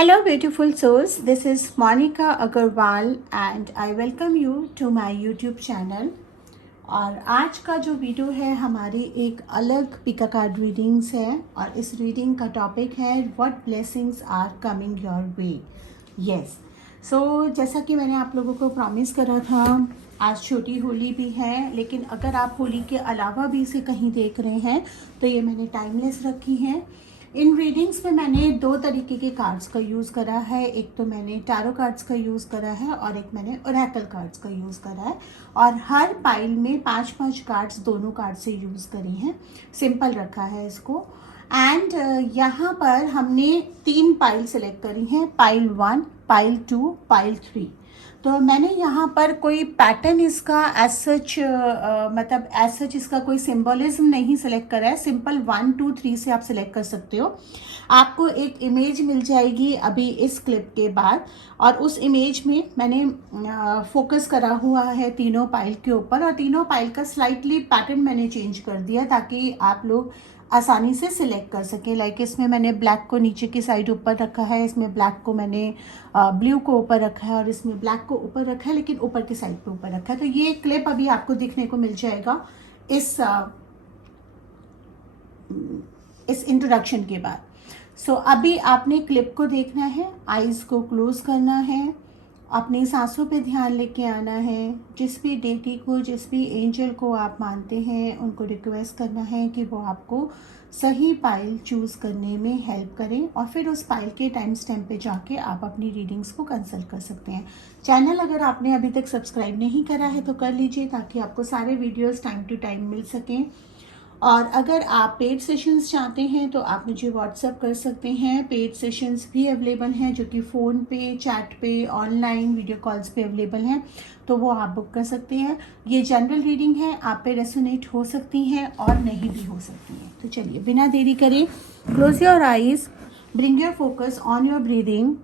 Hello, beautiful souls. This is Monica Agarwal and I welcome you to my YouTube channel. और आज का जो video है हमारी एक अलग पिका कार्ड रीडिंग्स है और इस रीडिंग का टॉपिक है what blessings are coming your way. Yes, so जैसा कि मैंने आप लोगों को प्रॉमिस करा था, आज छोटी होली भी है, लेकिन अगर आप होली के अलावा भी इसे कहीं देख रहे हैं तो ये मैंने टाइमलेस रखी हैं। इन रीडिंग्स में मैंने दो तरीके के कार्ड्स का यूज़ करा है। एक तो मैंने टैरो कार्ड्स का यूज़ करा है और एक मैंने ओरेकल कार्ड्स का यूज़ करा है और हर पाइल में 5-5 कार्ड्स दोनों कार्ड से यूज़ करी हैं। सिंपल रखा है इसको। एंड यहाँ पर हमने 3 पाइल सेलेक्ट करी हैं, पाइल 1, पाइल 2, पाइल 3। तो मैंने यहाँ पर कोई पैटर्न इसका एज सच इसका कोई सिंबलिज्म नहीं सेलेक्ट करा है। सिंपल 1, 2, 3 से आप सेलेक्ट कर सकते हो। आपको एक इमेज मिल जाएगी अभी इस क्लिप के बाद और उस इमेज में मैंने फोकस करा हुआ है तीनों पाइल के ऊपर और तीनों पाइल का स्लाइटली पैटर्न मैंने चेंज कर दिया ताकि आप लोग आसानी से सिलेक्ट कर सकें। लाइक इसमें मैंने ब्लैक को नीचे की साइड ऊपर रखा है, इसमें ब्लैक को मैंने ब्लू को ऊपर रखा है और इसमें ब्लैक को ऊपर रखा है लेकिन ऊपर की साइड पे ऊपर रखा है। तो ये क्लिप अभी आपको दिखने को मिल जाएगा इस इंट्रोडक्शन के बाद। सो अभी आपने क्लिप को देखना है, आईज को क्लोज करना है, अपनी सांसों पे ध्यान लेके आना है। जिस भी डेटी को, जिस भी एंजल को आप मानते हैं उनको रिक्वेस्ट करना है कि वो आपको सही पाइल चूज़ करने में हेल्प करें और फिर उस पाइल के टाइम स्टैम्प पे जाके आप अपनी रीडिंग्स को कंसल्ट कर सकते हैं। चैनल अगर आपने अभी तक सब्सक्राइब नहीं करा है तो कर लीजिए ताकि आपको सारे वीडियोस टाइम टू टाइम मिल सकें। और अगर आप पेड सेशंस चाहते हैं तो आप मुझे व्हाट्सएप कर सकते हैं। पेड सेशंस भी अवेलेबल हैं जो कि फ़ोन पे, चैट पे, ऑनलाइन वीडियो कॉल्स पे अवेलेबल हैं, तो वो आप बुक कर सकते हैं। ये जनरल रीडिंग है, आप पे रेसोनेट हो सकती हैं और नहीं भी हो सकती हैं। तो चलिए बिना देरी करें, close your eyes, bring your focus on your breathing,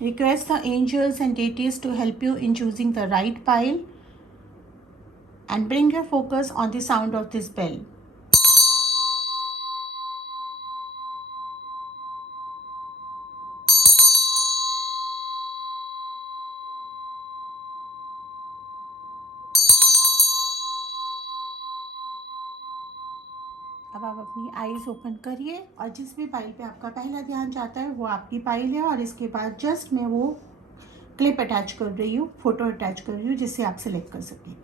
request the angels and deities to help you in choosing the right pile and bring your focus on the sound of this bell. अब आप अपनी eyes open करिए और जिस भी pile पे आपका पहला ध्यान जाता है वो आपकी पाइल है और इसके बाद जस्ट मैं वो क्लिप अटैच कर रही हूँ, फोटो अटैच कर रही हूँ जिससे आप सिलेक्ट कर सकें।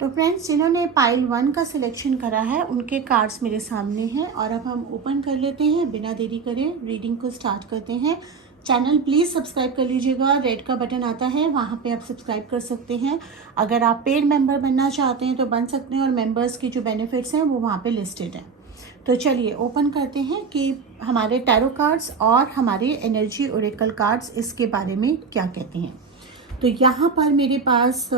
तो फ्रेंड्स, जिन्होंने पाइल 1 का सिलेक्शन करा है उनके कार्ड्स मेरे सामने हैं और अब हम ओपन कर लेते हैं। बिना देरी करें रीडिंग को स्टार्ट करते हैं। चैनल प्लीज़ सब्सक्राइब कर लीजिएगा, रेड का बटन आता है वहाँ पे आप सब्सक्राइब कर सकते हैं। अगर आप पेड मेंबर बनना चाहते हैं तो बन सकते हैं और मेंबर्स की जो बेनिफिट्स हैं वो वहाँ पे लिस्टेड हैं। तो चलिए ओपन करते हैं कि हमारे टैरो कार्ड्स और हमारे एनर्जी ओरेकल कार्ड्स इसके बारे में क्या कहते हैं। तो यहाँ पर मेरे पास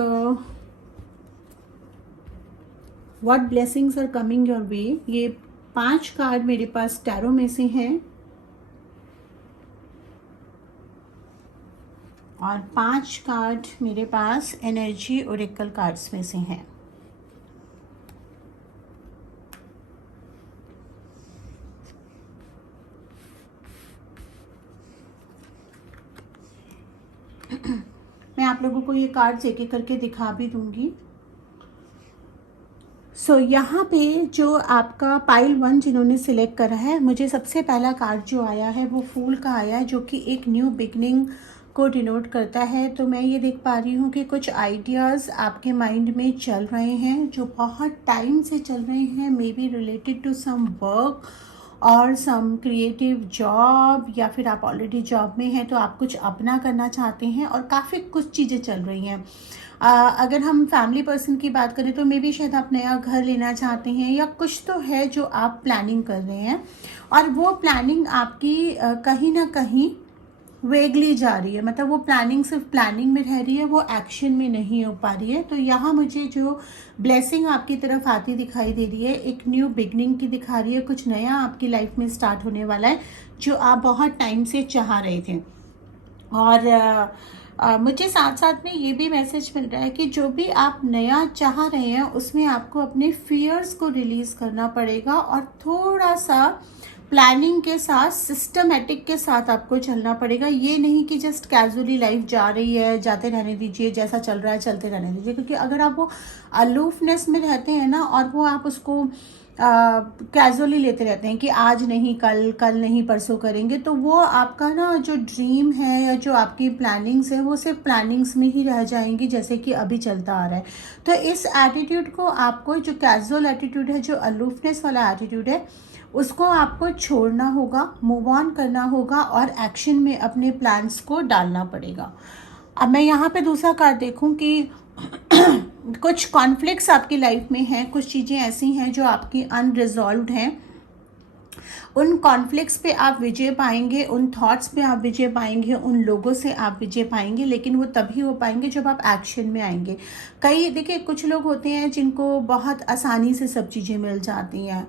what blessings are coming your way, ये 5 कार्ड मेरे पास टैरो में से हैं और 5 कार्ड मेरे पास एनर्जी ओरेकल कार्ड्स में से हैं। मैं आप लोगों को ये कार्ड्स एक एक करके दिखा भी दूंगी। सो यहाँ पे जो आपका पाइल 1 जिन्होंने सिलेक्ट करा है, मुझे सबसे पहला कार्ड जो आया है वो फूल का आया है जो कि एक न्यू बिगनिंग को डिनोट करता है। तो मैं ये देख पा रही हूँ कि कुछ आइडियाज़ आपके माइंड में चल रहे हैं जो बहुत टाइम से चल रहे हैं, may be related to some work और सम क्रिएटिव जॉब, या फिर आप ऑलरेडी जॉब में हैं तो आप कुछ अपना करना चाहते हैं और काफ़ी कुछ चीज़ें चल रही हैं। अगर हम फैमिली पर्सन की बात करें तो मे बी शायद आप नया घर लेना चाहते हैं या कुछ तो है जो आप प्लानिंग कर रहे हैं और वो प्लानिंग आपकी कहीं ना कहीं वेगली जा रही है, मतलब वो प्लानिंग सिर्फ प्लानिंग में रह रही है, वो एक्शन में नहीं हो पा रही है। तो यहाँ मुझे जो ब्लेसिंग आपकी तरफ आती दिखाई दे रही है, एक न्यू बिगनिंग की दिखा रही है, कुछ नया आपकी लाइफ में स्टार्ट होने वाला है जो आप बहुत टाइम से चाह रहे थे। और मुझे साथ साथ में ये भी मैसेज मिल रहा है कि जो भी आप नया चाह रहे हैं उसमें आपको अपने फियर्स को रिलीज़ करना पड़ेगा और थोड़ा सा प्लानिंग के साथ, सिस्टमेटिक के साथ आपको चलना पड़ेगा। ये नहीं कि जस्ट कैजुअली लाइफ जा रही है, जाते रहने दीजिए, जैसा चल रहा है चलते रहने दीजिए, क्योंकि अगर आप वो अलूफनेस में रहते हैं ना और वो आप उसको कैजुअली लेते रहते हैं कि आज नहीं कल, कल नहीं परसों करेंगे, तो वो आपका ना जो ड्रीम है या जो आपकी प्लानिंग्स है वो सिर्फ प्लानिंग्स में ही रह जाएंगी, जैसे कि अभी चलता आ रहा है। तो इस एटीट्यूड को आपको, जो कैजुअल एटीट्यूड है, जो अलूफनेस वाला एटीट्यूड है, उसको आपको छोड़ना होगा, मूव ऑन करना होगा और एक्शन में अपने प्लान्स को डालना पड़ेगा। अब मैं यहाँ पे दूसरा कार्ड देखूँ कि कुछ कॉन्फ्लिक्ट्स आपकी लाइफ में हैं, कुछ चीज़ें ऐसी हैं जो आपकी अनरिजॉल्व्ड हैं। उन कॉन्फ्लिक्ट्स पे आप विजय पाएंगे, उन थॉट्स पे आप विजय पाएंगे, उन लोगों से आप विजय पाएंगे, लेकिन वो तभी हो पाएंगे जब आप एक्शन में आएंगे। देखिए कुछ लोग होते हैं जिनको बहुत आसानी से सब चीज़ें मिल जाती हैं,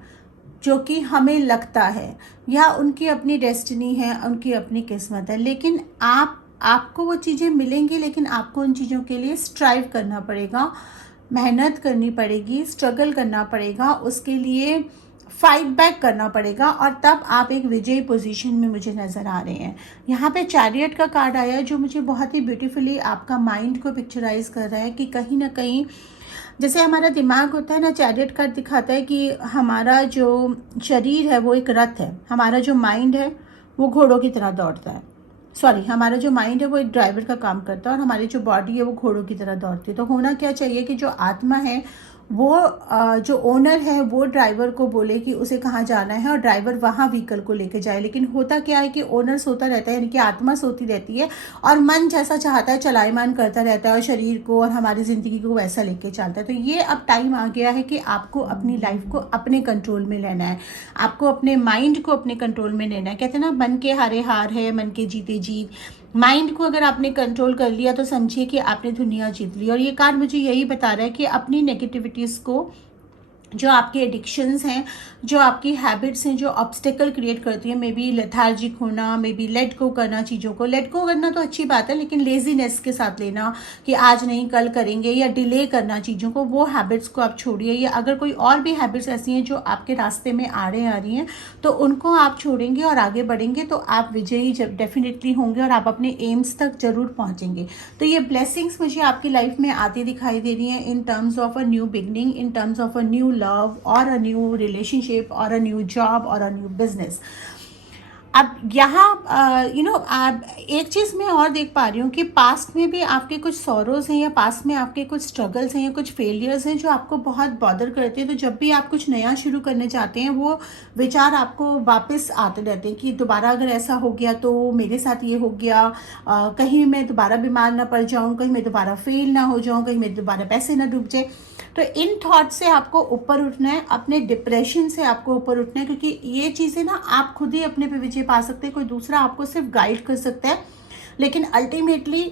जो कि हमें लगता है, या उनकी अपनी डेस्टिनी है, उनकी अपनी किस्मत है, लेकिन आपको वो चीज़ें मिलेंगी, लेकिन आपको उन चीज़ों के लिए स्ट्राइव करना पड़ेगा, मेहनत करनी पड़ेगी, स्ट्रगल करना पड़ेगा, उसके लिए फाइट बैक करना पड़ेगा, और तब आप एक विजयी पोजीशन में मुझे नज़र आ रहे हैं। यहाँ पे चैरियट का कार्ड आया है, जो मुझे बहुत ही ब्यूटीफुली आपका माइंड को पिक्चराइज कर रहा है कि कहीं ना कहीं जैसे हमारा दिमाग होता है ना, चैरियट कार्ड दिखाता है कि हमारा जो शरीर है वो एक रथ है, हमारा जो माइंड है वो घोड़ों की तरह दौड़ता है, सॉरी, हमारा जो माइंड है वो एक ड्राइवर का काम करता है और हमारी जो बॉडी है वो घोड़ों की तरह दौड़ती है। तो होना क्या चाहिए कि जो आत्मा है वो जो ओनर है वो ड्राइवर को बोले कि उसे कहाँ जाना है और ड्राइवर वहाँ व्हीकल को लेके जाए। लेकिन होता क्या है कि ओनर सोता रहता है, यानी कि आत्मा सोती रहती है और मन जैसा चाहता है चलायमान करता रहता है और शरीर को और हमारी ज़िंदगी को वैसा लेके चलता है। तो ये अब टाइम आ गया है कि आपको अपनी लाइफ को अपने कंट्रोल में लेना है, आपको अपने माइंड को अपने कंट्रोल में लेना है। कहते हैं ना, मन के हारे हार है, मन के जीते जीत। माइंड को अगर आपने कंट्रोल कर लिया तो समझिए कि आपने दुनिया जीत ली। और ये कार्ड मुझे यही बता रहा है कि अपनी नेगेटिविटीज़ को, जो आपके एडिक्शंस हैं, जो आपकी हैबिट्स हैं, जो ऑब्स्टेकल क्रिएट करती है, मे बी लेथार्जिक होना, मे बी लेट गो करना, चीज़ों को लेट गो करना तो अच्छी बात है, लेकिन लेजीनेस के साथ लेना कि आज नहीं कल करेंगे, या डिले करना चीज़ों को, वो हैबिट्स को आप छोड़िए। या अगर कोई और भी हैबिट्स ऐसी हैं जो आपके रास्ते में आ रही हैं, तो उनको आप छोड़ेंगे और आगे बढ़ेंगे तो आप विजयी जब डेफिनेटली होंगे और आप अपने एम्स तक जरूर पहुँचेंगे। तो ये ब्लेसिंग्स मुझे आपकी लाइफ में आती दिखाई दे रही हैं, in terms of a new beginning, in terms of a new love or a new relationship or a new job or a new business। अब यहाँ आप एक चीज़ मैं और देख पा रही हूँ कि पास्ट में भी आपके कुछ सॉरोज हैं, या पास्ट में आपके कुछ स्ट्रगल्स हैं, या कुछ फेलियर्स हैं जो आपको बहुत बॉदर करते हैं। तो जब भी आप कुछ नया शुरू करने चाहते हैं, वो विचार आपको वापस आते रहते हैं कि दोबारा अगर ऐसा हो गया तो मेरे साथ ये हो गया, कहीं मैं दोबारा बीमार ना पड़ जाऊँ, कहीं मैं दोबारा फेल ना हो जाऊँ, कहीं मेरे दोबारा पैसे ना डूब जाए। तो इन थॉट से आपको ऊपर उठना है, अपने डिप्रेशन से आपको ऊपर उठना है, क्योंकि ये चीज़ें ना आप खुद ही अपने पे विजय पा सकते हैं, कोई दूसरा आपको सिर्फ गाइड कर सकता है, लेकिन अल्टीमेटली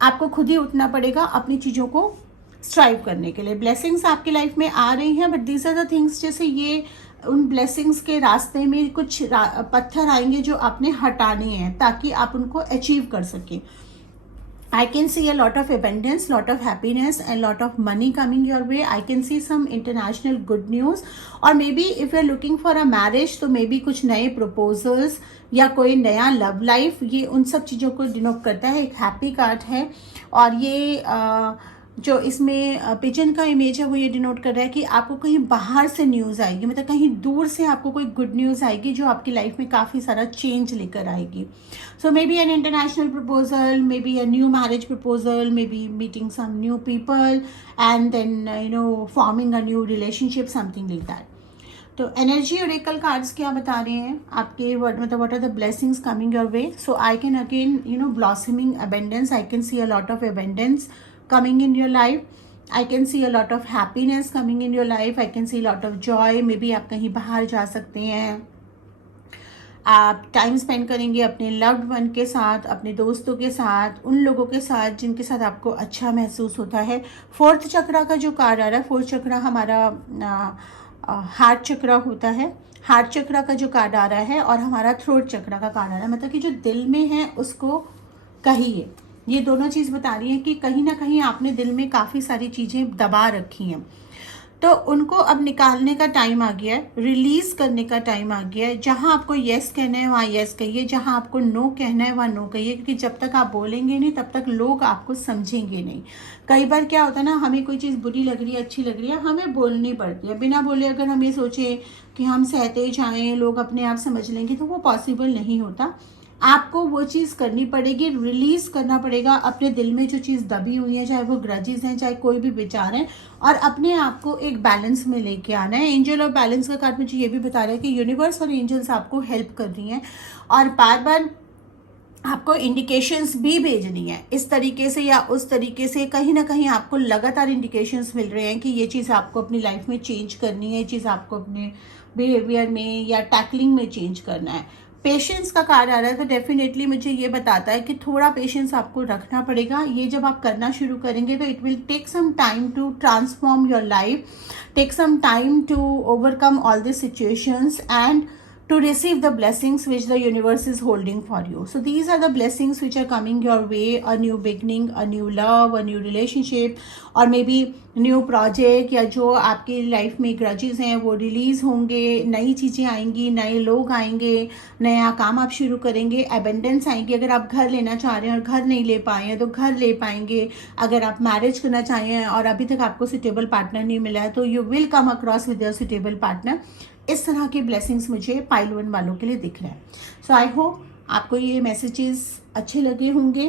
आपको खुद ही उठना पड़ेगा अपनी चीज़ों को स्ट्राइव करने के लिए। ब्लेसिंग्स आपकी लाइफ में आ रही हैं, but these are the things, जैसे ये उन ब्लेसिंग्स के रास्ते में कुछ पत्थर आएंगे जो आपने हटाने हैं ताकि आप उनको अचीव कर सकें। I can see a lot of abundance, lot of happiness and lot of money coming your way. I can see some international good news, or maybe if you're looking for a marriage, तो maybe कुछ नए proposals या कोई नया love life, ये उन सब चीज़ों को डिनोट करता है। एक हैप्पी कार्ड है, और ये जो इसमें पिजन का इमेज है वो ये डिनोट कर रहा है कि आपको कहीं बाहर से न्यूज़ आएगी, मतलब कहीं दूर से आपको कोई गुड न्यूज़ आएगी जो आपकी लाइफ में काफ़ी सारा चेंज लेकर आएगी। So may be an international proposal, may be a new marriage proposal, may be meeting some new people and then forming a new relationship, something like that. तो energy oracle cards क्या बता रहे हैं आपके, मतलब what are the blessings coming your way. So I can again blossoming abundance, I can see a lot of abundance coming in your life, I can see a lot of happiness coming in your life, I can see a lot of joy। May be आप कहीं बाहर जा सकते हैं, आप time spend करेंगे अपने loved one के साथ, अपने दोस्तों के साथ, उन लोगों के साथ जिनके साथ आपको अच्छा महसूस होता है। फोर्थ चक्रा का जो कार्ड आ रहा है, फोर्थ चक्रा हमारा हार्ट चक्रा होता है, हार्ट चक्रा का जो कार्ड आ रहा है, और हमारा थ्रोट चक्रा का कार्ड आ रहा है, मतलब कि जो दिल में है उसको कहिए, ये दोनों चीज़ बता रही हैं कि कहीं ना कहीं आपने दिल में काफ़ी सारी चीज़ें दबा रखी हैं, तो उनको अब निकालने का टाइम आ गया है, रिलीज करने का टाइम आ गया है। जहां आपको यस कहना है वहाँ यस कहिए, जहां आपको नो कहना है वहाँ नो कहिए, क्योंकि जब तक आप बोलेंगे नहीं तब तक लोग आपको समझेंगे नहीं। कई बार क्या होता है ना, हमें कोई चीज़ बुरी लग रही है, अच्छी लग रही है, हमें बोलनी पड़ती है। बिना बोले अगर हम ये सोचें कि हम सहते जाएं, लोग अपने आप समझ लेंगे, तो वो पॉसिबल नहीं होता। आपको वो चीज़ करनी पड़ेगी, रिलीज करना पड़ेगा अपने दिल में जो चीज़ दबी हुई है, चाहे वो ग्रजेस हैं, चाहे कोई भी विचार है, और अपने आप को एक बैलेंस में लेके आना है। एंजल और बैलेंस का कार्ड मुझे ये भी बता रहा है कि यूनिवर्स और एंजल्स आपको हेल्प कर रही हैं और बार बार आपको इंडिकेशंस भी भेजनी है, इस तरीके से या उस तरीके से। कहीं ना कहीं आपको लगातार इंडिकेशंस मिल रहे हैं कि ये चीज़ आपको अपनी लाइफ में चेंज करनी है, ये चीज़ आपको अपने बिहेवियर में या टैकलिंग में चेंज करना है। पेशेंस का कार्ड आ रहा है, तो डेफिनेटली मुझे ये बताता है कि थोड़ा पेशेंस आपको रखना पड़ेगा। ये जब आप करना शुरू करेंगे तो it will take some time to transform your life, take some time to overcome all this situations and to receive the blessings which the universe is holding for you. So these are the blessings which are coming your way: a new beginning, a new love, a new relationship, और may B new project, या जो आपकी life में grudges हैं वो release होंगे, नई चीज़ें आएंगी, नए लोग आएंगे, नया काम आप शुरू करेंगे, एबेंडेंस आएंगे। अगर आप घर लेना चाह रहे हैं और घर नहीं ले पाए हैं तो घर ले पाएंगे। अगर आप मैरिज करना चाहें और अभी तक आपको सुटेबल पार्टनर नहीं मिला है तो you will come across with your suitable partner. इस तरह के ब्लेसिंग्स मुझे पाइल 1 वालों के लिए दिख रहे हैं। सो आई होप आपको ये मैसेजेस अच्छे लगे होंगे,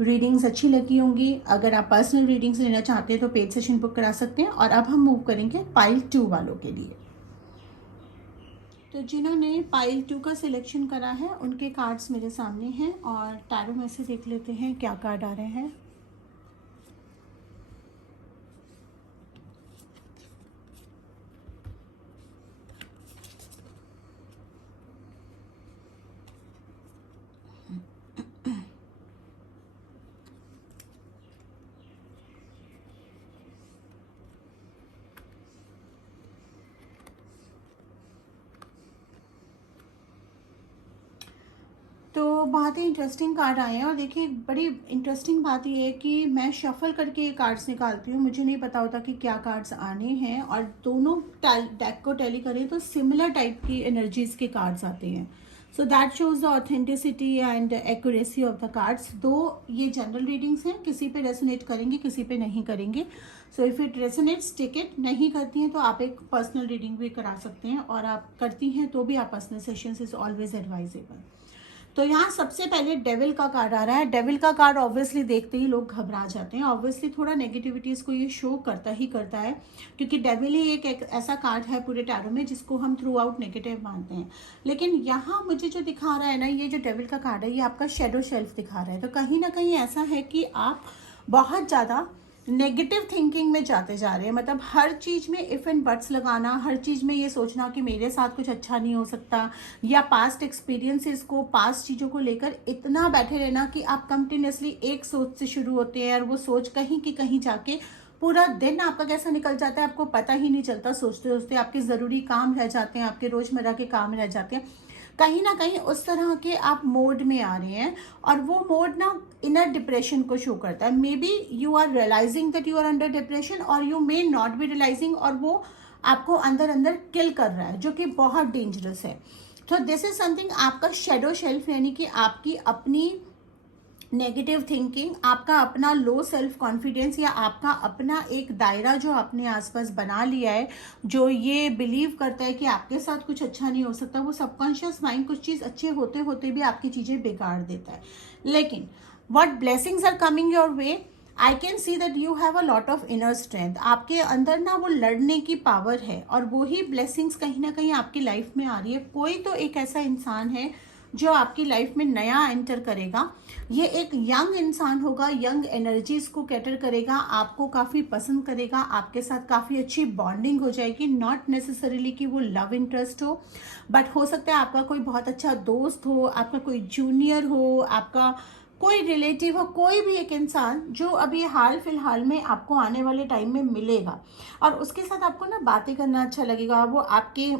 रीडिंग्स अच्छी लगी होंगी। अगर आप पर्सनल रीडिंग्स लेना चाहते हैं तो पेड सेशन बुक करा सकते हैं। और अब हम मूव करेंगे पाइल 2 वालों के लिए। तो जिन्होंने पाइल 2 का सिलेक्शन करा है उनके कार्ड्स मेरे सामने हैं और टैरो में से देख लेते हैं क्या कार्ड आ रहे हैं। तो बहुत ही इंटरेस्टिंग कार्ड आए हैं। और देखिए बड़ी इंटरेस्टिंग बात ये है कि मैं शफल करके ये कार्ड्स निकालती हूँ, मुझे नहीं पता होता कि क्या कार्ड्स आने हैं, और दोनों डेक को टैली करें तो सिमिलर टाइप की एनर्जीज के कार्ड्स आते हैं। So that shows the authenticity and accuracy of the cards. दो ये जनरल रीडिंग्स हैं, किसी पे रेसोनेट करेंगे, किसी पे नहीं करेंगे। So if it resonates take it, नहीं करती हैं तो आप एक पर्सनल रीडिंग भी करा सकते हैं, और आप करती हैं तो भी आप personal sessions is always advisable. तो यहाँ सबसे पहले डेविल का कार्ड आ रहा है। डेविल का कार्ड ऑब्वियसली देखते ही लोग घबरा जाते हैं, ऑब्वियसली थोड़ा नेगेटिविटीज़ को ये शो करता ही करता है, क्योंकि डेविल ही एक ऐसा कार्ड है पूरे टैरो में जिसको हम थ्रू आउट नेगेटिव मानते हैं। लेकिन यहाँ मुझे जो दिखा रहा है ना, ये जो डेविल का कार्ड है ये आपका शेडो शेल्फ दिखा रहा है। तो कहीं ना कहीं ऐसा है कि आप बहुत ज़्यादा नेगेटिव थिंकिंग में जाते जा रहे हैं। मतलब हर चीज़ में इफ़ एंड बट्स लगाना, हर चीज़ में ये सोचना कि मेरे साथ कुछ अच्छा नहीं हो सकता, या पास्ट एक्सपीरियंसेस को, पास्ट चीज़ों को लेकर इतना बैठे रहना कि आप कंटिन्यूसली एक सोच से शुरू होते हैं और वो सोच कहीं की कहीं जाके पूरा दिन आपका कैसा निकल जाता है आपको पता ही नहीं चलता। सोचते सोचते आपके ज़रूरी काम रह जाते हैं, आपके रोज़मर्रा के काम रह जाते हैं। कहीं ना कहीं उस तरह के आप मोड में आ रहे हैं, और वो मोड ना इनर डिप्रेशन को शो करता है। May be you are realising that you are under depression, और you may not be realising, और वो आपको अंदर अंदर किल कर रहा है, जो कि बहुत डेंजरस है। तो दिस इज समथिंग, आपका शेडो शेल्फ, यानी कि आपकी अपनी नेगेटिव थिंकिंग, आपका अपना लो सेल्फ कॉन्फिडेंस, या आपका अपना एक दायरा जो आपने आसपास बना लिया है, जो ये बिलीव करता है कि आपके साथ कुछ अच्छा नहीं हो सकता। वो सबकॉन्शियस माइंड कुछ चीज़ अच्छे होते होते भी आपकी चीज़ें बिगाड़ देता है। लेकिन what blessings are coming your way, I can see that you have a lot of inner strength. आपके अंदर ना वो लड़ने की पावर है, और वही ब्लेसिंग्स कहीं ना कहीं आपकी लाइफ में आ रही है। कोई तो एक ऐसा इंसान है जो आपकी लाइफ में नया एंटर करेगा। ये एक यंग इंसान होगा, यंग एनर्जीज को कैटर करेगा, आपको काफ़ी पसंद करेगा, आपके साथ काफ़ी अच्छी बॉन्डिंग हो जाएगी। नॉट नेसेसरीली कि वो लव इंटरेस्ट हो, बट हो सकता है आपका कोई बहुत अच्छा दोस्त हो, आपका कोई जूनियर हो, आपका कोई रिलेटिव हो, कोई भी एक इंसान जो अभी हाल फिलहाल में आपको आने वाले टाइम में मिलेगा, और उसके साथ आपको ना बातें करना अच्छा लगेगा। वो आपके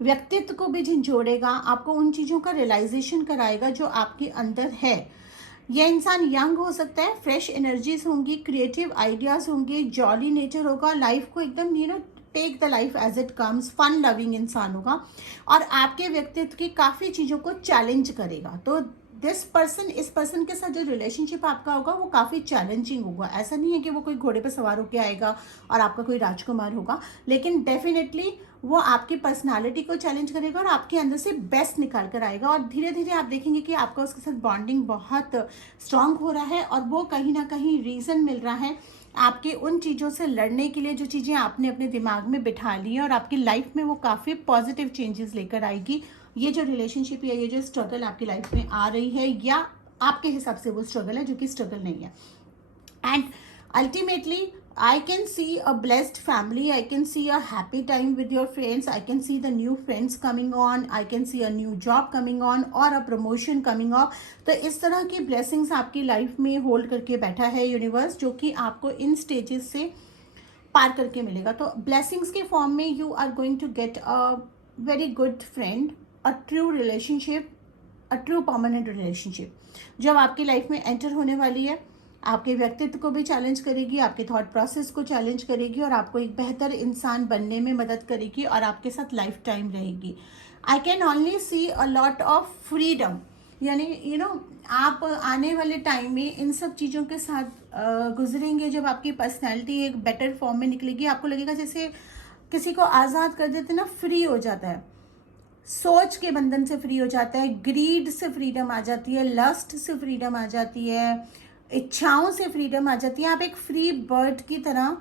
व्यक्तित्व को भी झिंझोड़ेगा, आपको उन चीज़ों का रियलाइजेशन कराएगा जो आपके अंदर है। ये इंसान यंग हो सकता है, फ्रेश एनर्जीज होंगी, क्रिएटिव आइडियाज़ होंगे, जॉली नेचर होगा, लाइफ को एकदम take the life as it comes, fun loving इंसान होगा और आपके व्यक्तित्व की काफ़ी चीज़ों को चैलेंज करेगा। तो इस पर्सन के साथ जो रिलेशनशिप आपका होगा वो काफ़ी चैलेंजिंग होगा। ऐसा नहीं है कि वो कोई घोड़े पे सवार होकर आएगा और आपका कोई राजकुमार होगा, लेकिन डेफिनेटली वो आपकी पर्सनालिटी को चैलेंज करेगा और आपके अंदर से बेस्ट निकाल कर आएगा। और धीरे धीरे आप देखेंगे कि आपका उसके साथ बॉन्डिंग बहुत स्ट्रांग हो रहा है और वो कहीं ना कहीं रीज़न मिल रहा है आपके उन चीज़ों से लड़ने के लिए जो चीज़ें आपने अपने दिमाग में बिठा ली हैं, और आपकी लाइफ में वो काफ़ी पॉजिटिव चेंजेस लेकर आएगी। ये जो रिलेशनशिप या ये जो स्ट्रगल आपकी लाइफ में आ रही है, या आपके हिसाब से वो स्ट्रगल है जो कि स्ट्रगल नहीं है, and ultimately I can see a blessed family, I can see a happy time with your friends, I can see the new friends coming on, I can see a new job coming on और a promotion coming off। तो इस तरह की blessings आपकी life में hold करके बैठा है यूनिवर्स, जो कि आपको इन स्टेजेस से पार करके मिलेगा। तो ब्लेसिंग्स के फॉर्म में you are going to get a very good friend, a true relationship, a true permanent relationship जब आपकी लाइफ में एंटर होने वाली है। आपके व्यक्तित्व को भी चैलेंज करेगी, आपके थॉट प्रोसेस को चैलेंज करेगी और आपको एक बेहतर इंसान बनने में मदद करेगी और आपके साथ लाइफ टाइम रहेगी। I can only see a lot of freedom, यानी आप आने वाले टाइम में इन सब चीज़ों के साथ गुजरेंगे। जब आपकी पर्सनैलिटी एक बेटर फॉर्म में निकलेगी, आपको लगेगा जैसे किसी को आज़ाद कर देते ना, फ्री हो जाता है, सोच के बंधन से फ्री हो जाता है, ग्रीड से फ्रीडम आ जाती है, लस्ट से फ्रीडम आ जाती है, इच्छाओं से फ्रीडम आ जाती है। आप एक फ्री बर्ड की तरह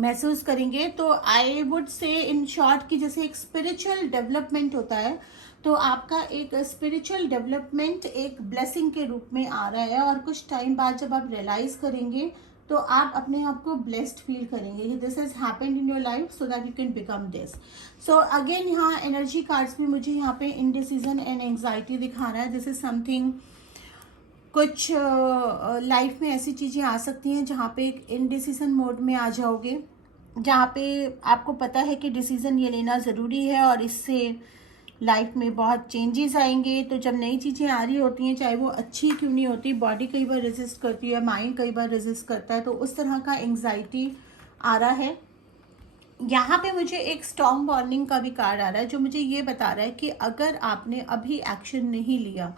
महसूस करेंगे। तो I would say in short कि जैसे एक स्पिरिचुअल डेवलपमेंट होता है, तो आपका एक स्पिरिचुअल डेवलपमेंट एक ब्लेसिंग के रूप में आ रहा है। और कुछ टाइम बाद जब आप रियलाइज करेंगे तो आप अपने आप को ब्लेस्ड फील करेंगे कि this has happened in your life so that you can become this. So again यहाँ एनर्जी कार्ड्स में मुझे यहाँ पे इनडिसीजन एंड एंग्जाइटी दिखा रहा है। दिस इज समथिंग, कुछ लाइफ में ऐसी चीज़ें आ सकती हैं जहाँ पे एक इनडिसीजन मोड में आ जाओगे, जहाँ पे आपको पता है कि डिसीज़न ये लेना ज़रूरी है और इससे लाइफ में बहुत चेंजेस आएंगे। तो जब नई चीज़ें आ रही होती हैं, चाहे वो अच्छी क्यों नहीं होती, बॉडी कई बार रेजिस्ट करती है, माइंड कई बार रेजिस्ट करता है, तो उस तरह का एंग्जाइटी आ रहा है। यहाँ पे मुझे एक स्ट्रॉन्ग वार्निंग का भी कार्ड आ रहा है जो मुझे ये बता रहा है कि अगर आपने अभी एक्शन नहीं लिया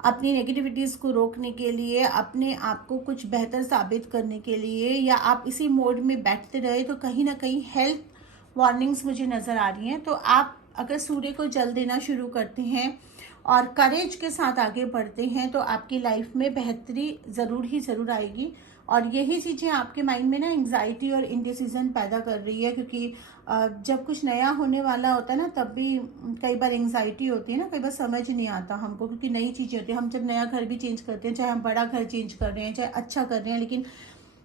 अपनी नेगेटिविटीज़ को रोकने के लिए, अपने आप को कुछ बेहतर साबित करने के लिए, या आप इसी मोड में बैठते रहे, तो कहीं ना कहीं हेल्थ वार्निंग्स मुझे नज़र आ रही हैं। तो आप अगर सूर्य को जल देना शुरू करते हैं और करेज के साथ आगे बढ़ते हैं, तो आपकी लाइफ में बेहतरी ज़रूर आएगी। और यही चीज़ें आपके माइंड में ना एंग्जाइटी और इनडिसीजन पैदा कर रही है, क्योंकि जब कुछ नया होने वाला होता है ना, तब भी कई बार एंग्जाइटी होती है ना, कई बार समझ नहीं आता हमको, क्योंकि नई चीज़ें होती है। हम जब नया घर भी चेंज करते हैं, चाहे हम बड़ा घर चेंज कर रहे हैं, चाहे अच्छा कर रहे हैं, लेकिन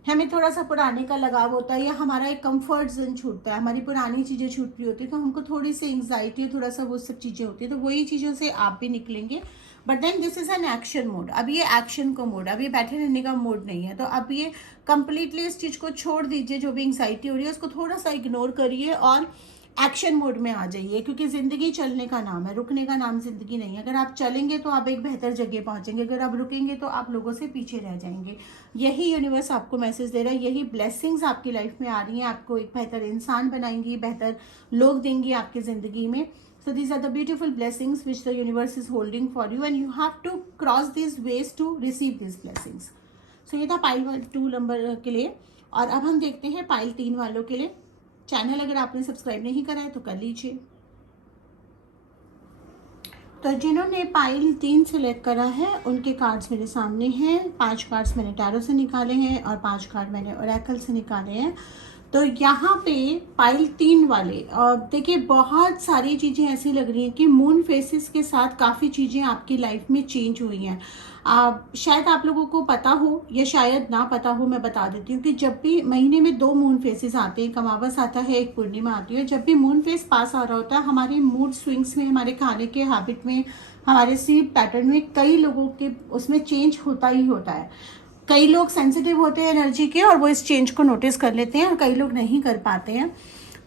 हमें थोड़ा सा पुराने का लगाव होता है, या हमारा एक कंफर्ट जोन छूटता है, हमारी पुरानी चीज़ें छूट रही होती है, तो हमको थोड़ी सी एंग्जाइटी और थोड़ा सा वो सब चीज़ें होती है। तो वही चीज़ों से आप भी निकलेंगे। But then this is an action mode. अब ये एक्शन का मोड, अब ये बैठे रहने का मोड नहीं है। तो अब ये कंप्लीटली इस चीज़ को छोड़ दीजिए, जो भी एंग्जाइटी हो रही है उसको थोड़ा सा इग्नोर करिए और एक्शन मोड में आ जाइए, क्योंकि ज़िंदगी चलने का नाम है, रुकने का नाम ज़िंदगी नहीं है। अगर आप चलेंगे तो आप एक बेहतर जगह पहुंचेंगे, अगर आप रुकेंगे तो आप लोगों से पीछे रह जाएंगे। यही यूनिवर्स आपको मैसेज दे रहा है, यही ब्लेसिंग्स आपकी लाइफ में आ रही हैं, आपको एक बेहतर इंसान बनाएंगी, बेहतर लोग देंगी आपकी ज़िंदगी में। So these are the beautiful blessings which the universe is holding for you, and you have to cross these ways to receive these blessings. So ये था पाइल 2 नंबर के लिए। और अब हम देखते हैं पाइल 3 वालों के लिए। चैनल अगर आपने सब्सक्राइब नहीं करा है तो कर लीजिए। तो जिन्होंने पाइल 3 सेलेक्ट करा है उनके कार्ड्स मेरे सामने हैं। 5 कार्ड्स मैंने टैरो से निकाले हैं और 5 कार्ड मैंने ओरेकल से निकाले हैं। तो यहाँ पे पाइल 3 वाले, देखिए बहुत सारी चीज़ें ऐसी लग रही हैं कि मून फेसेस के साथ काफ़ी चीज़ें आपकी लाइफ में चेंज हुई हैं। शायद आप लोगों को पता हो या शायद ना पता हो, मैं बता देती हूँ कि जब भी महीने में 2 मून फेसेस आते हैं, एक अमावस आता है, एक पूर्णिमा आती है, जब भी मून फेस पास आ रहा होता है, हमारे मूड स्विंग्स में, हमारे खाने के हैबिट में, हमारे स्लीप पैटर्न में कई लोगों के उसमें चेंज होता ही होता है। कई लोग सेंसिटिव होते हैं एनर्जी के और वो इस चेंज को नोटिस कर लेते हैं और कई लोग नहीं कर पाते हैं।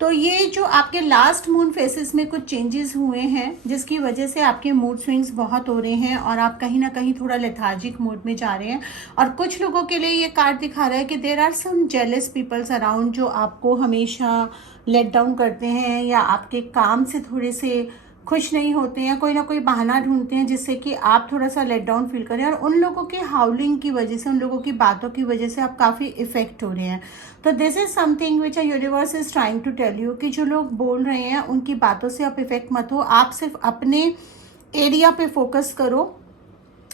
तो ये जो आपके लास्ट मून फेसेस में कुछ चेंजेस हुए हैं जिसकी वजह से आपके मूड स्विंग्स बहुत हो रहे हैं और आप कहीं ना कहीं थोड़ा लेथार्जिक मूड में जा रहे हैं। और कुछ लोगों के लिए ये कार्ड दिखा रहा है कि there are some jealous peoples around जो आपको हमेशा लेट डाउन करते हैं या आपके काम से थोड़े से खुश नहीं होते हैं, कोई ना कोई बहाना ढूंढते हैं जिससे कि आप थोड़ा सा लेट डाउन फील करें। और उन लोगों के हाउलिंग की वजह से, उन लोगों की बातों की वजह से आप काफ़ी इफेक्ट हो रहे हैं। तो this is something which a universe is trying to tell you कि जो लोग बोल रहे हैं उनकी बातों से आप इफेक्ट मत हो, आप सिर्फ अपने एरिया पे फोकस करो,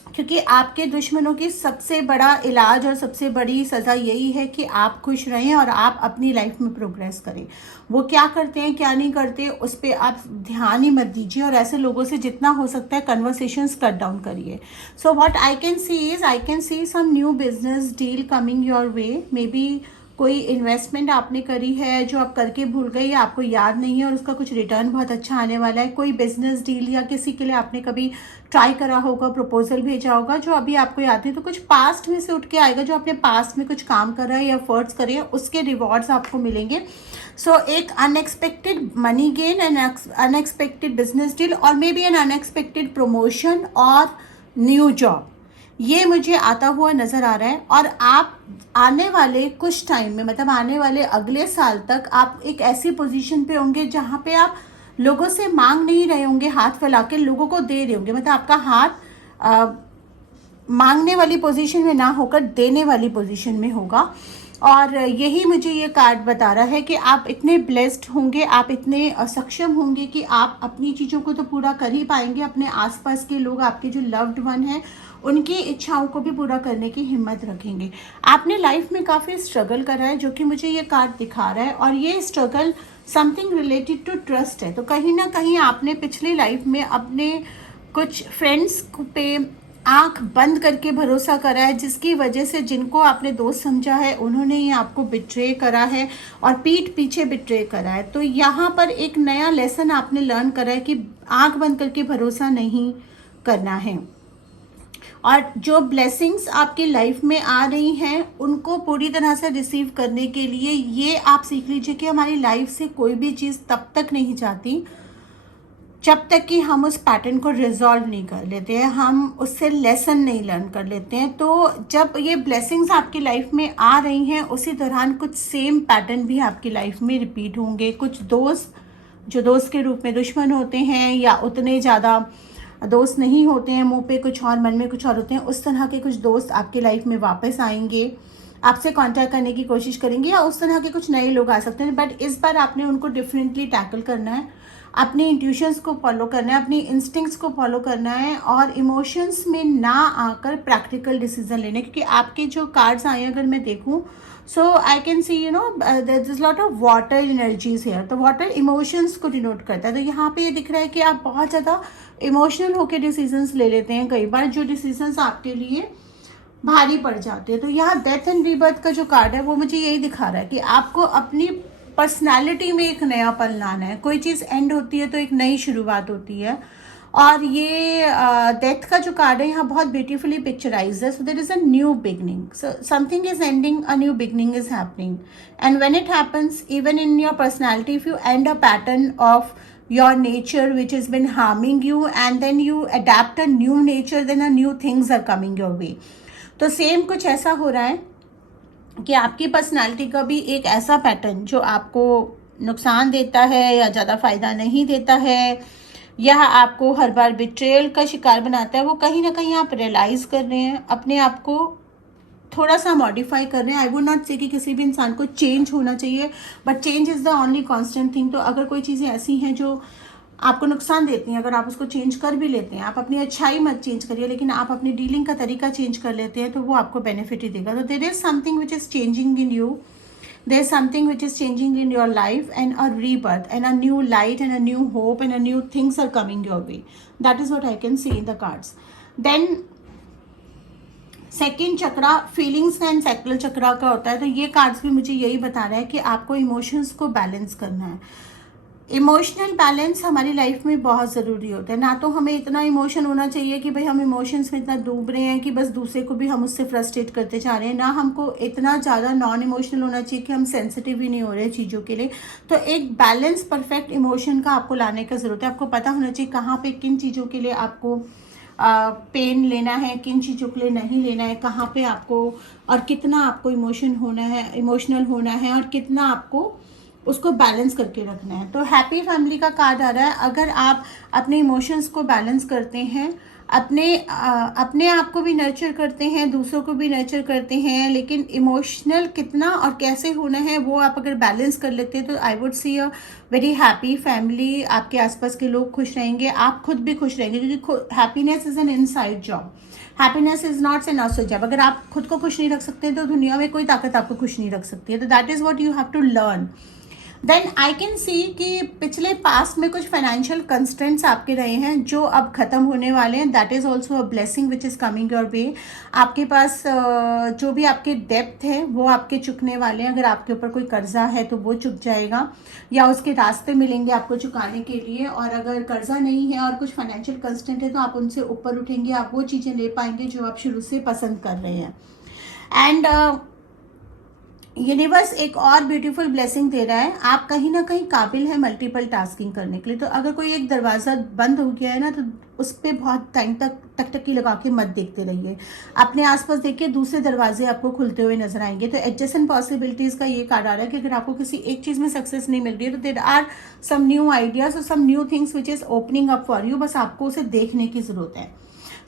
क्योंकि आपके दुश्मनों की सबसे बड़ा इलाज और सबसे बड़ी सज़ा यही है कि आप खुश रहें और आप अपनी लाइफ में प्रोग्रेस करें। वो क्या करते हैं क्या नहीं करते उस पर आप ध्यान ही मत दीजिए और ऐसे लोगों से जितना हो सकता है कन्वर्सेशंस कट डाउन करिए। So what I can see is I can see some new business deal coming your way. May be कोई इन्वेस्टमेंट आपने करी है जो आप करके भूल गए या आपको याद नहीं है और उसका कुछ रिटर्न बहुत अच्छा आने वाला है। कोई बिजनेस डील या किसी के लिए आपने कभी ट्राई करा होगा, प्रपोजल भेजा होगा जो अभी आपको याद नहीं, तो कुछ पास्ट में से उठ के आएगा। जो आपने पास्ट में कुछ काम करा है या एफर्ट्स करे हैं उसके रिवॉर्ड्स आपको मिलेंगे। सो एक unexpected money gain and unexpected business deal और may be an unexpected promotion और न्यू जॉब, ये मुझे आता हुआ नज़र आ रहा है। और आप आने वाले कुछ टाइम में, मतलब आने वाले अगले साल तक आप एक ऐसी पोजीशन पे होंगे जहाँ पे आप लोगों से मांग नहीं रहे होंगे, हाथ फैला के लोगों को दे रहे होंगे। मतलब आपका हाथ मांगने वाली पोजीशन में ना होकर देने वाली पोजीशन में होगा। और यही मुझे ये कार्ड बता रहा है कि आप इतने ब्लेस्ड होंगे, आप इतने सक्षम होंगे कि आप अपनी चीज़ों को तो पूरा कर ही पाएंगे, अपने आसपास के लोग, आपके जो लव्ड वन हैं, उनकी इच्छाओं को भी पूरा करने की हिम्मत रखेंगे। आपने लाइफ में काफ़ी स्ट्रगल करा है जो कि मुझे ये कार्ड दिखा रहा है और ये struggle something related to trust है। तो कहीं ना कहीं आपने पिछली लाइफ में अपने कुछ फ्रेंड्स पे आंख बंद करके भरोसा करा है जिसकी वजह से जिनको आपने दोस्त समझा है उन्होंने ही आपको बिट्रे करा है और पीठ पीछे बिट्रे करा है। तो यहाँ पर एक नया लेसन आपने लर्न करा है कि आंख बंद करके भरोसा नहीं करना है। और जो ब्लेसिंग्स आपकी लाइफ में आ रही हैं उनको पूरी तरह से रिसीव करने के लिए ये आप सीख लीजिए कि हमारी लाइफ से कोई भी चीज़ तब तक नहीं जाती जब तक कि हम उस पैटर्न को रिजॉल्व नहीं कर लेते हैं, हम उससे लेसन नहीं लर्न कर लेते हैं। तो जब ये ब्लेसिंग्स आपकी लाइफ में आ रही हैं उसी दौरान कुछ सेम पैटर्न भी आपकी लाइफ में रिपीट होंगे। कुछ दोस्त जो दोस्त के रूप में दुश्मन होते हैं या उतने ज़्यादा दोस्त नहीं होते हैं, मुंह पे कुछ और मन में कुछ और होते हैं, उस तरह के कुछ दोस्त आपकी लाइफ में वापस आएंगे, आपसे कांटेक्ट करने की कोशिश करेंगे या उस तरह के कुछ नए लोग आ सकते हैं। बट इस बार आपने उनको डिफरेंटली टैकल करना है, अपने इंट्यूशंस को फॉलो करना है, अपनी इंस्टिंक्ट्स को फॉलो करना है और इमोशंस में ना आकर प्रैक्टिकल डिसीजन लेने। क्योंकि आपके जो कार्ड्स आए हैं अगर मैं देखूं so I can see there is lot of water energies here. तो वाटर इमोशंस को डिनोट करता है। तो यहाँ पे ये दिख रहा है कि आप बहुत ज़्यादा इमोशनल होकर डिसीजंस ले लेते हैं, कई बार जो डिसीजंस आपके लिए भारी पड़ जाते हैं। तो यहाँ डेथ एंड रीबर्थ का जो कार्ड है वो मुझे यही दिखा रहा है कि आपको अपनी पर्सनालिटी में एक नयापन लाना है। कोई चीज़ एंड होती है तो एक नई शुरुआत होती है। और ये डेथ का जो कार्ड है यहाँ बहुत ब्यूटीफुली पिक्चराइज है। So there is a new beginning, so something is ending, a new beginning is happening. And when it happens even in your personality, if you end a pattern of your nature which has been harming you and then you adapt a new nature, then a new things are coming your way. तो same कुछ ऐसा हो रहा है कि आपकी personality का भी एक ऐसा पैटर्न जो आपको नुकसान देता है या ज़्यादा फ़ायदा नहीं देता है या आपको हर बार बिट्रेयल का शिकार बनाता है, वो कहीं ना कहीं आप रियलाइज़ कर रहे हैं, अपने आप को थोड़ा सा मॉडिफाई कर रहे हैं। आई वुड नॉट से कि किसी भी इंसान को चेंज होना चाहिए, but change is the only constant thing. तो अगर कोई चीज़ें ऐसी हैं जो आपको नुकसान देती हैं, अगर आप उसको चेंज कर भी लेते हैं, आप अपनी अच्छाई मत चेंज करिए लेकिन आप अपनी डीलिंग का तरीका चेंज कर लेते हैं तो वो आपको बेनिफिट ही देगा। तो there is something which is changing in you, there is something which is changing in your life and a rebirth and a new light and a new hope and a new things are coming your way. That is what I can see in the cards. Then second chakra feelings and sacral chakra का होता है। तो ये cards भी मुझे यही बता रहा है कि आपको इमोशंस को बैलेंस करना है। इमोशनल बैलेंस हमारी लाइफ में बहुत ज़रूरी होता है। ना तो हमें इतना इमोशन होना चाहिए कि भाई हम इमोशंस में इतना डूब रहे हैं कि बस दूसरे को भी हम उससे फ्रस्ट्रेट करते जा रहे हैं, ना हमको इतना ज़्यादा नॉन इमोशनल होना चाहिए कि हम सेंसिटिव ही नहीं हो रहे चीज़ों के लिए। तो एक बैलेंस परफेक्ट इमोशन का आपको लाने का ज़रूरत है। आपको पता होना चाहिए कहाँ पे किन चीज़ों के लिए आपको पेन लेना है, किन चीज़ों के लिए नहीं लेना है, कहाँ पे आपको और कितना आपको इमोशनल होना है और कितना आपको उसको बैलेंस करके रखना है। तो हैप्पी फैमिली का कार्ड आ रहा है। अगर आप अपने इमोशंस को बैलेंस करते हैं, अपने आप को भी नर्चर करते हैं, दूसरों को भी नर्चर करते हैं, लेकिन इमोशनल कितना और कैसे होना है वो आप अगर बैलेंस कर लेते हैं तो I would see a very happy family. आपके आसपास के लोग खुश रहेंगे, आप खुद भी खुश रहेंगे, क्योंकि happiness is an inside job. Happiness is not an outside job. अगर आप खुद को खुश नहीं रख सकते तो दुनिया में कोई ताकत आपको खुश नहीं रख सकती है। तो that is what you have to learn. Then I can see कि पिछले पास्ट में कुछ फाइनेंशियल कंस्ट्रेंट्स आपके रहे हैं जो अब खत्म होने वाले हैं। That is also a blessing which is coming your वे। आपके पास जो भी आपके डेप्थ है वो आपके चुकने वाले हैं। अगर आपके ऊपर कोई कर्जा है तो वो चुक जाएगा या उसके रास्ते मिलेंगे आपको चुकाने के लिए। और अगर कर्जा नहीं है और कुछ फाइनेंशियल कंस्ट्रेंट है तो आप उनसे ऊपर उठेंगे, आप वो चीज़ें ले पाएंगे जो आप शुरू से पसंद कर रहे हैं। एंड यूनिवर्स एक और ब्यूटीफुल ब्लेसिंग दे रहा है। आप कहीं ना कहीं काबिल है मल्टीपल टास्किंग करने के लिए। तो अगर कोई एक दरवाज़ा बंद हो गया है ना तो उस पर बहुत टाइम तक टकटकी लगा के मत देखते रहिए। अपने आसपास देखिए, दूसरे दरवाजे आपको खुलते हुए नजर आएंगे। तो एडजेसेंट पॉसिबिलिटीज़ का ये कार्ड आ रहा है कि अगर आपको किसी एक चीज़ में सक्सेस नहीं मिल रही है तो there are some new ideas और some new things which is opening up for you. बस आपको उसे देखने की ज़रूरत है।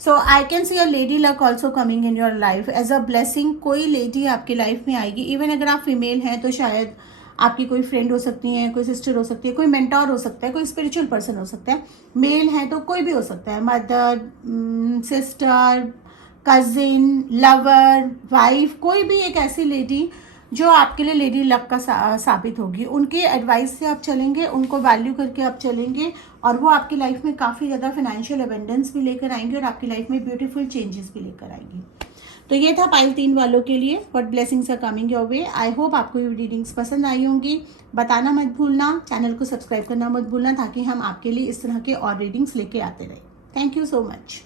So I can see a lady luck also coming in your life as a blessing. कोई लेडी आपकी लाइफ में आएगी। इवन अगर आप फीमेल हैं तो शायद आपकी कोई फ्रेंड हो सकती है, कोई सिस्टर हो सकती है, कोई मेंटोर हो सकता है, कोई स्पिरिचुअल पर्सन हो सकता है। मेल है तो कोई भी हो सकता है, mother, sister, cousin, lover, wife, कोई भी एक ऐसी लेडी जो आपके लिए लेडी लक का साबित होगी। उनके एडवाइस से आप चलेंगे, उनको वैल्यू करके आप चलेंगे और वो आपकी लाइफ में काफ़ी ज़्यादा फाइनेंशियल अबेंडेंस भी लेकर आएंगे और आपकी लाइफ में ब्यूटीफुल चेंजेस भी लेकर आएंगी। तो ये था पाइल 3 वालों के लिए what blessings are coming your way. I hope आपको ये रीडिंग्स पसंद आई होंगी। बताना मत भूलना, चैनल को सब्सक्राइब करना मत भूलना ताकि हम आपके लिए इस तरह के और रीडिंग्स लेके आते रहें। Thank you so much.